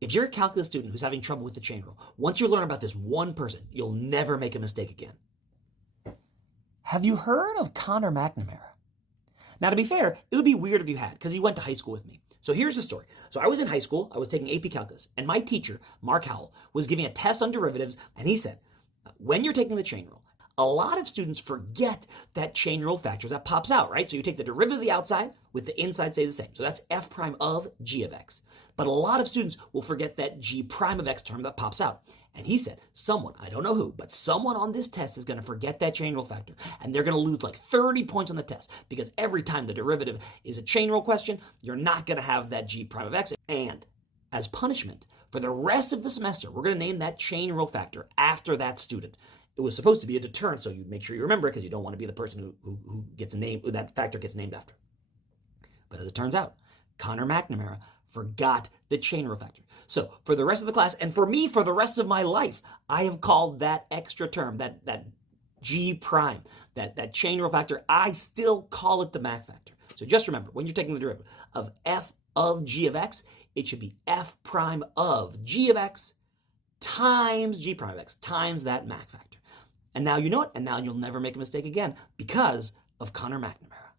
If you're a calculus student who's having trouble with the chain rule, once you learn about this one person, you'll never make a mistake again. Have you heard of Connor McNamara? Now, to be fair, it would be weird if you had, because he went to high school with me. So here's the story. So I was in high school, I was taking AP Calculus, and my teacher, Mark Howell, was giving a test on derivatives, and he said, when you're taking the chain rule, a lot of students forget that chain rule factor that pops out, right? So you take the derivative of the outside with the inside stay the same. So that's f prime of g of x. But a lot of students will forget that g prime of x term that pops out. And he said, someone, I don't know who, but someone on this test is going to forget that chain rule factor. And they're going to lose like 30 points on the test because every time the derivative is a chain rule question, you're not going to have that g prime of x. And as punishment, for the rest of the semester, we're going to name that chain rule factor after that student. It was supposed to be a deterrent, so you make sure you remember it because you don't want to be the person who gets a name, who that factor gets named after. But as it turns out, Connor McNamara forgot the chain rule factor. So for the rest of the class, and for me, for the rest of my life, I have called that extra term, that G prime, that chain rule factor, I still call it the Mac factor. So just remember, when you're taking the derivative of f of g of x, it should be f prime of g of x times g prime of x times that Mac factor. And now you know it, and now you'll never make a mistake again because of Connor McNamara.